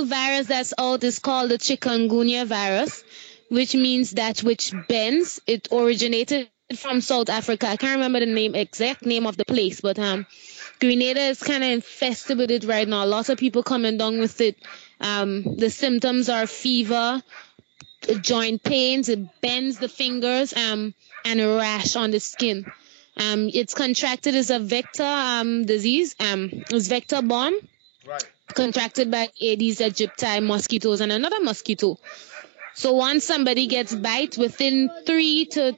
new virus that's out is called the Chikungunya virus, which means that which bends. It originated from South Africa. I can't remember the exact name of the place, but Grenada is kind of infested with it right now. Lots of people coming down with it. The symptoms are fever, joint pains, it bends the fingers, and a rash on the skin. It's contracted as a vector disease. It's vector borne. Right. Contracted by Aedes aegypti mosquitoes and another mosquito. So once somebody gets bite, within 3 to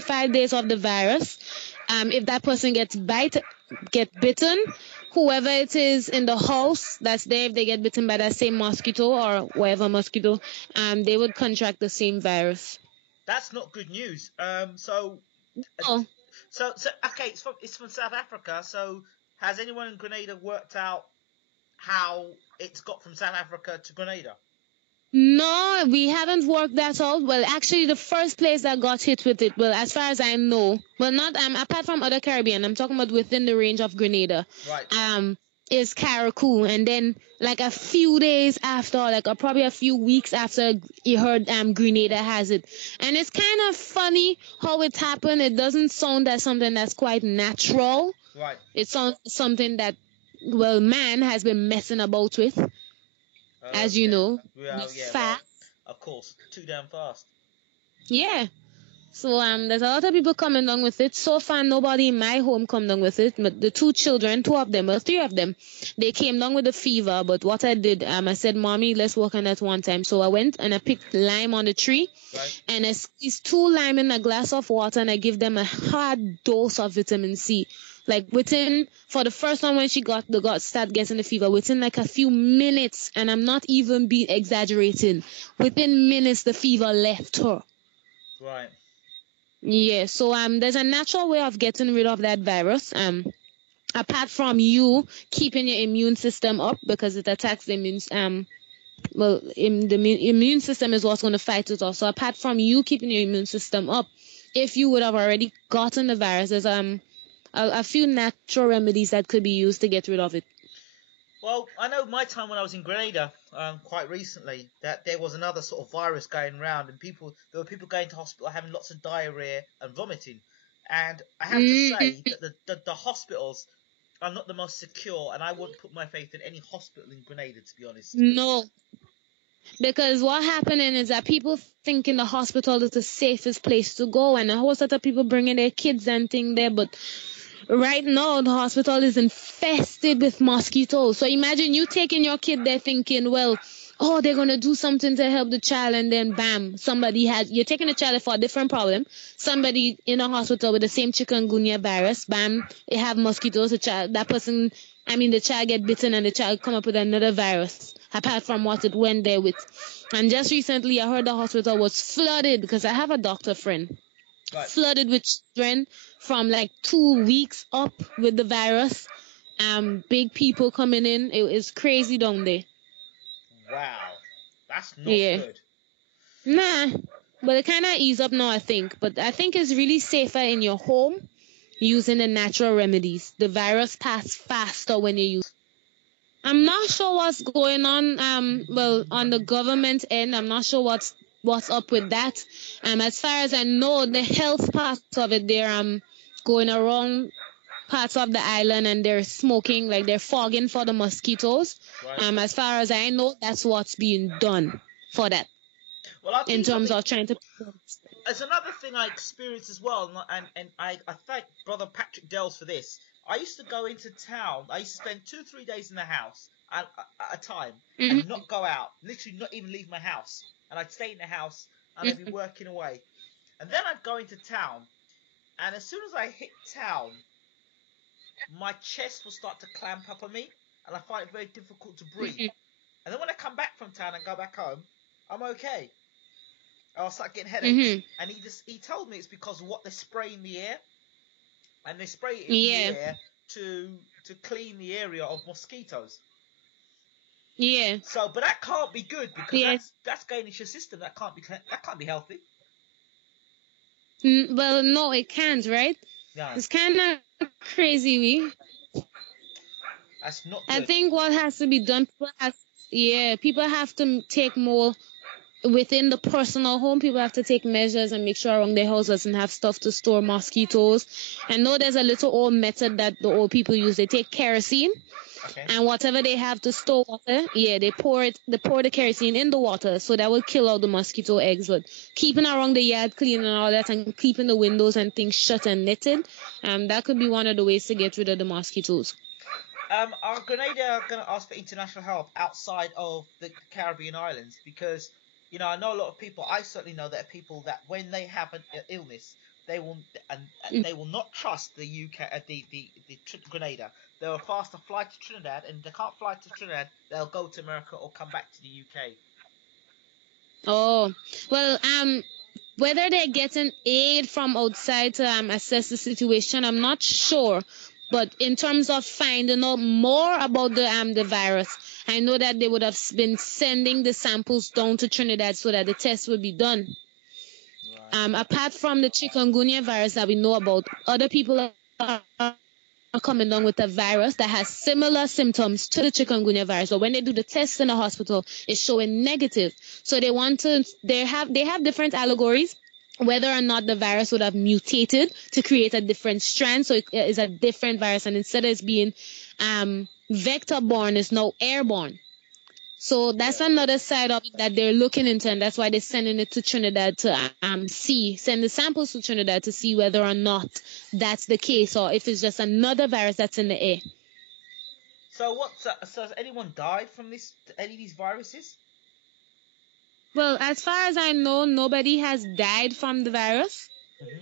5 days of the virus, if that person get bitten, whoever it is in the house that's there, if they get bitten by that same mosquito or whatever mosquito, they would contract the same virus. That's not good news. Oh. So okay, it's from South Africa. So has anyone in Grenada worked out how it's got from South Africa to Grenada? No, we haven't worked that out. Well, actually, the first place that got hit with it, well, as far as I know, well, not apart from other Caribbean, I'm talking about within the range of Grenada. Right. Is Carriacou, and then like a few days after, probably a few weeks after, you heard Grenada has it, and it's kind of funny how it happened. It doesn't sound like something that's quite natural. Right. It sounds something that, well, man has been messing about with. As you know, fast. Well, of course, too damn fast. Yeah. So there's a lot of people coming down with it. So far, nobody in my home come down with it. But the two children, three of them, they came down with the fever. But what I did, I said, Mommy, let's work on that one time. So I went and I picked lime on the tree. Right. And I squeezed 2 lime in a glass of water, and I give them a hard dose of vitamin C. Like for the first one when she started getting the fever, within like a few minutes, and I'm not even exaggerating, within minutes the fever left her. Right. Yeah, so there's a natural way of getting rid of that virus. Apart from you keeping your immune system up, because it attacks the immune the immune system is what's going to fight it off. So apart from you keeping your immune system up, if you would have already gotten the virus, there's a few natural remedies that could be used to get rid of it. Well, I know my time when I was in Grenada, quite recently, that there was another sort of virus going around, and there were people going to hospital having lots of diarrhea and vomiting. And I have to say that the hospitals are not the most secure, and I wouldn't put my faith in any hospital in Grenada, to be honest. No. Because what happening is that people think in the hospital is the safest place to go, and a whole set of people bringing their kids and things there, but right now the hospital is infested with mosquitoes. So imagine you taking your kid there thinking, well, they're going to do something to help the child, and then bam, you're taking the child for a different problem. Somebody in a hospital with the same chikungunya virus, bam, they have mosquitoes, the child get bitten, and the child come up with another virus, apart from what it went there with. And just recently I heard the hospital was flooded, because I have a doctor friend. Right. Flooded with children from like 2 weeks up with the virus. Big people coming in. It's crazy down there. Wow. That's not good. Nah. But it kind of ease up now, I think. But I think it's really safer in your home using the natural remedies. The virus passes faster when you use. I'm not sure what's going on. On the government end, I'm not sure what's up with that. As far as I know, the health part of it, they're going around parts of the island, and they're smoking, like they're fogging for the mosquitoes. Right. As far as I know, that's what's being done for that. Well, in terms of trying to. There's another thing I experienced as well, and I thank Brother Patrick Dells for this. I used to go into town. I used to spend 2-3 days in the house at a time, and not go out. Literally, not even leave my house. And I'd stay in the house, and I'd be working away. And then I'd go into town, and as soon as I hit town, my chest will start to clamp up on me, and I find it very difficult to breathe. And then when I come back from town and go back home, I'm okay. I'll start getting headaches. And he told me it's because of what they spray in the air. And they spray it in the air to clean the area of mosquitoes. Yeah. So, but that can't be good, because that's going into your system. That can't be healthy. Well, no, it can't, right? Yeah. It's kind of crazy, That's not I good. think what has to be done, people have to take more within the personal home. People have to take measures and make sure around their house doesn't have stuff to store mosquitoes. I know there's a little old method that the old people use. They take kerosene. Okay. And whatever they have to store water, they pour the kerosene in the water, so that will kill out the mosquito eggs. But keeping around the yard clean and all that, and keeping the windows and things shut and netted, that could be one of the ways to get rid of the mosquitoes. Are Grenada going to ask for international help outside of the Caribbean islands? Because, I know a lot of people. I certainly know that people that when they have an illness, they will they will not trust the UK, Grenada. They will faster fly to Trinidad, and if they can't fly to Trinidad, they'll go to America or come back to the UK. Oh, well, whether they're getting aid from outside to assess the situation, I'm not sure. But in terms of finding out more about the virus, I know that they would have been sending the samples down to Trinidad so that the test would be done. Right. Apart from the chikungunya virus that we know about, other people are coming down with a virus that has similar symptoms to the chikungunya virus. So when they do the test in the hospital, it's showing negative. So they have different allegories whether or not the virus would have mutated to create a different strand. So it is a different virus, and instead of it being vector-borne, it's now airborne. So that's another side of it that they're looking into, and that's why they're sending it to Trinidad to send the samples to Trinidad to see whether or not that's the case, or if it's just another virus that's in the air. So has anyone died from any of these viruses? Well, as far as I know, nobody has died from the virus.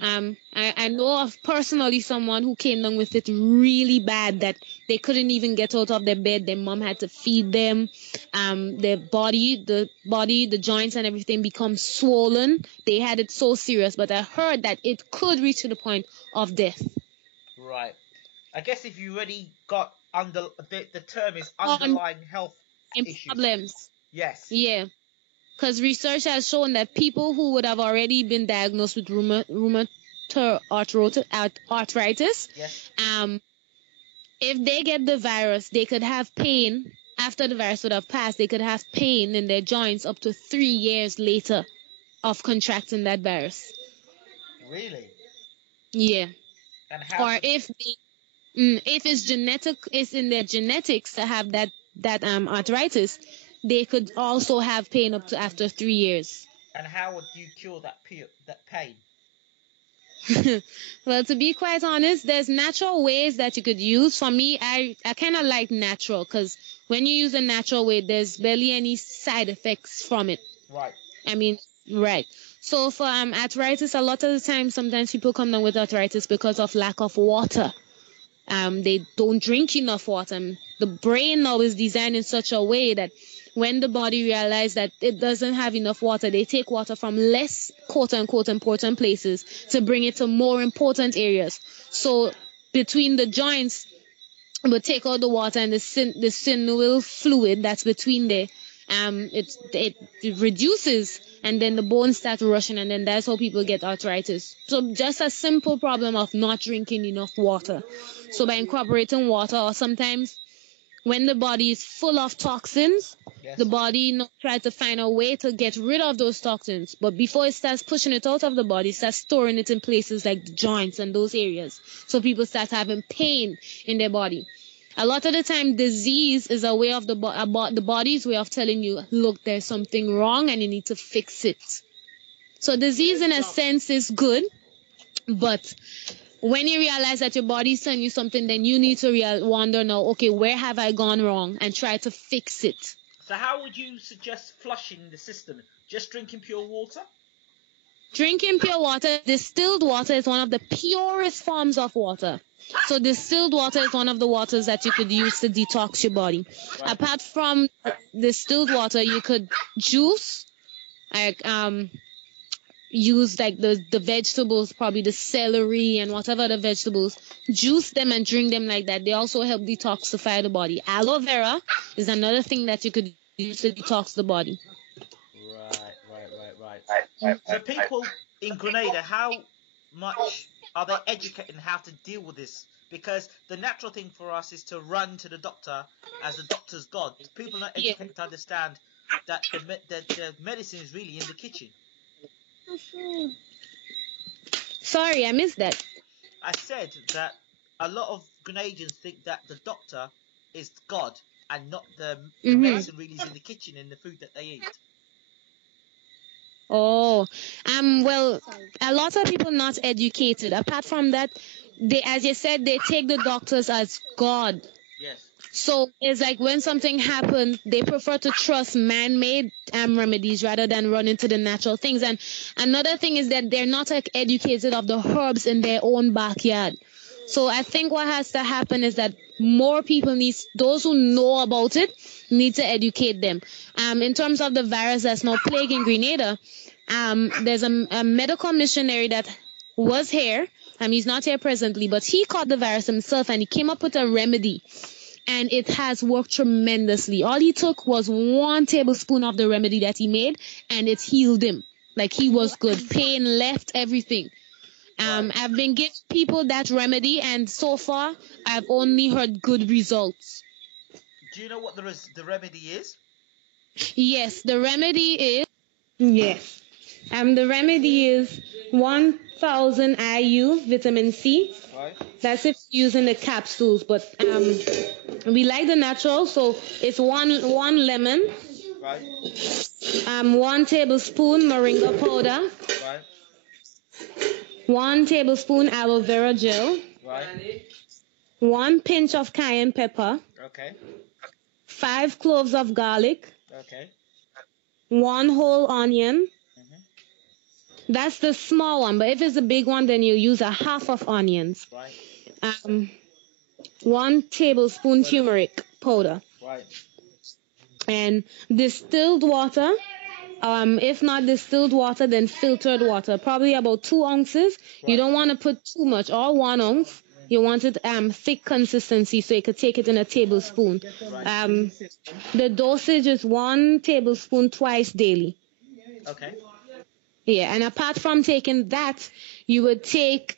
Mm-hmm. I know of personally someone who came down with it really bad that they couldn't even get out of their bed. Their mom had to feed them. Their the joints and everything become swollen. They had it so serious, but I heard that it could reach to the point of death. Right. I guess if you already got the term is underlying health issues. Problems. Yes. Yeah. Because research has shown that people who would have already been diagnosed with rheumatoid arthritis, yes. If they get the virus, they could have pain after the virus would have passed. They could have pain in their joints up to 3 years later of contracting that virus. Really? Yeah. And how? Or if it's genetic, it's in their genetics to have that arthritis, they could also have pain up to after 3 years. And how would you cure that pain? Well, to be quite honest, there's natural ways that you could use. For me, I kind of like natural, because when you use a natural way, there's barely any side effects from it. Right. I mean, right. So for arthritis, a lot of the time, sometimes people come down with arthritis because of lack of water. They don't drink enough water. And the brain now is designed in such a way that when the body realizes that it doesn't have enough water, they take water from less quote-unquote important places to bring it to more important areas. So between the joints, we'll take out the water and the sinewy fluid that's between there. It reduces, and then the bones start rushing, and then that's how people get arthritis. So just a simple problem of not drinking enough water. So by incorporating water, or sometimes when the body is full of toxins, yes, the body tries to find a way to get rid of those toxins. But before it starts pushing it out of the body, it starts storing it in places like the joints and those areas. So people start having pain in their body. A lot of the time, disease is a way of the body's way of telling you, look, there's something wrong and you need to fix it. So disease in a sense is good, but when you realize that your body's telling you something, then you need to wonder now, okay, where have I gone wrong, and try to fix it. So how would you suggest flushing the system? Just drinking pure water? Drinking pure water, distilled water is one of the purest forms of water. So distilled water is one of the waters that you could use to detox your body. Right. Apart from distilled water, you could juice, like use like the vegetables, probably the celery and whatever the vegetables, juice them and drink them like that. They also help detoxify the body. Aloe vera is another thing that you could use to detox the body. Right. So people in Grenada, how much are they educated in how to deal with this because the natural thing for us is to run to the doctor as the doctor's God. People are not educated to understand that the medicine is really in the kitchen. Sorry, I missed that. I said that a lot of Grenadians think that the doctor is God and not the medicine really is in the kitchen in the food that they eat. Oh, well, a lot of people not educated. Apart from that, they, as you said, they take the doctors as God. Yes. So it's like when something happens, they prefer to trust man-made remedies rather than run into the natural things. And another thing is that they're not like educated of the herbs in their own backyard. So I think what has to happen is that more people those who know about it need to educate them. In terms of the virus that's now plaguing Grenada, there's a medical missionary that was here. He's not here presently, but he caught the virus himself and he came up with a remedy. And it has worked tremendously. All he took was 1 tablespoon of the remedy that he made, and it healed him. Like, he was good. Pain left, everything. I've been giving people that remedy, and so far, I've only heard good results. Do you know what the remedy is? Yes, the remedy is... Yes. The remedy is 1,000 IU vitamin C. Right. That's if using the capsules, but we like the natural, so it's one lemon. Right. 1 tablespoon moringa powder. Right. 1 tablespoon aloe vera gel. Right. 1 pinch of cayenne pepper. Okay. 5 cloves of garlic. Okay. 1 whole onion. That's the small one, but if it's a big one, then you use a half of onions. Right. 1 tablespoon turmeric powder. Right. And distilled water. If not distilled water, then filtered water. Probably about 2 ounces. Right. You don't want to put too much, or 1 ounce. You want it thick consistency, so you could take it in a tablespoon. Right. The dosage is 1 tablespoon twice daily. Okay. Yeah, and apart from taking that, you would take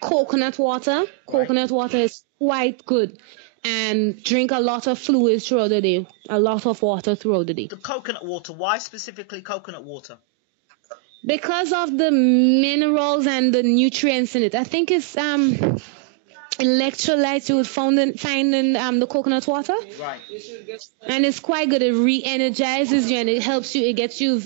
coconut water. Coconut water is quite good. And drink a lot of fluids throughout the day. A lot of water throughout the day. The coconut water, why specifically coconut water? Because of the minerals and the nutrients in it. I think it's electrolytes you would find in the coconut water. Right. And it's quite good. It re-energizes you and it helps you. It gets you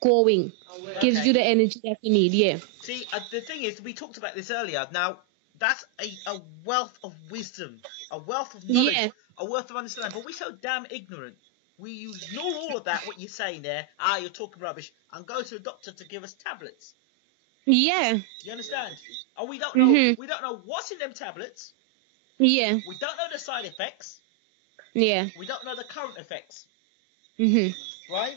going. Gives you the energy that you need. Yeah. See, the thing is, we talked about this earlier. Now, that's a wealth of wisdom, a wealth of knowledge, a wealth of understanding. But we're so damn ignorant. We ignore all of that, what you're saying there. You're talking rubbish. And go to the doctor to give us tablets. Yeah. You understand? And we don't know. We don't know what's in them tablets. Yeah. We don't know the side effects. Yeah. We don't know the current effects. Right?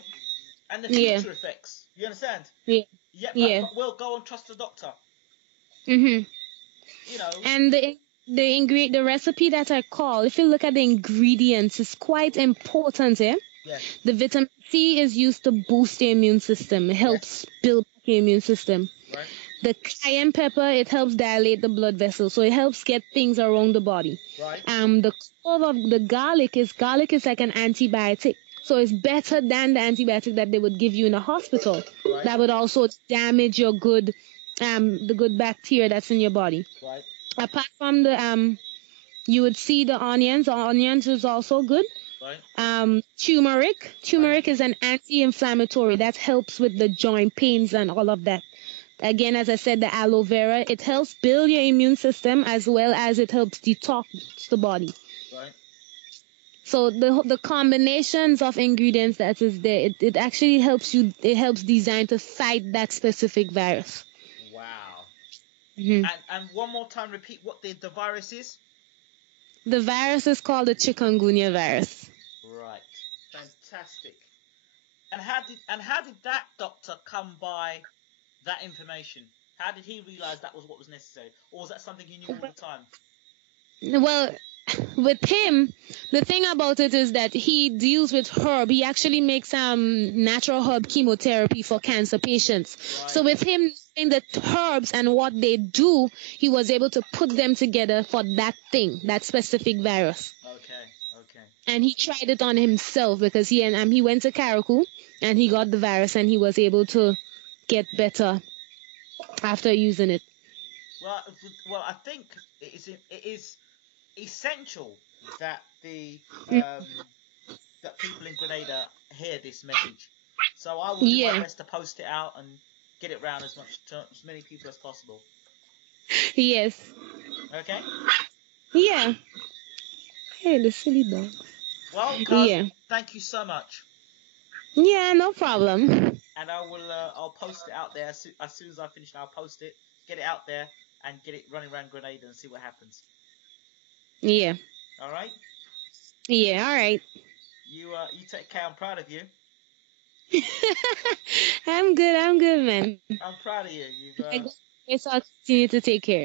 And the future effects. You understand? Yeah. But we'll go and trust the doctor. You know. And the recipe that I call, if you look at the ingredients, it's quite important, eh? Yes. The vitamin C is used to boost the immune system. It helps build the immune system. Right. The cayenne pepper, it helps dilate the blood vessels, so it helps get things around the body. Right. The clove of the garlic is like an antibiotic. So it's better than the antibiotic that they would give you in a hospital. Right. That would also damage your the good bacteria that's in your body. Right. Apart from the you would see the onions. Onions is also good. Right. Turmeric is an anti-inflammatory that helps with the joint pains and all of that. Again, as I said, the aloe vera, it helps build your immune system as well as it helps detox the body. Right. So the combinations of ingredients that is there, it actually helps you. It helps design to fight that specific virus. Wow. And one more time, repeat what the virus is. The virus is called the Chikungunya virus. Right. Fantastic. And how did that doctor come by that information? How did he realize that was what was necessary, or was that something he knew all the time? Well, with him, the thing about it is that he deals with herb. He actually makes natural herb chemotherapy for cancer patients. Right. So with him knowing the herbs and what they do, he was able to put them together for that thing, that specific virus. Okay. And he tried it on himself because he went to Karaku and he got the virus and he was able to get better after using it. Well, I think it is essential that that people in Grenada hear this message. So I will do my best to post it out and get it round to as many people as possible. Yes. Okay. Yeah. Hey, the silly dog. Well, cuz, thank you so much. Yeah, no problem. And I'll post it out there as soon as I finish. I'll post it, get it out there, and get it running around Grenada and see what happens. Yeah. All right. Yeah. All right. You take care. I'm proud of you. I'm good, man. I'm proud of you. I guess I'll continue to take care.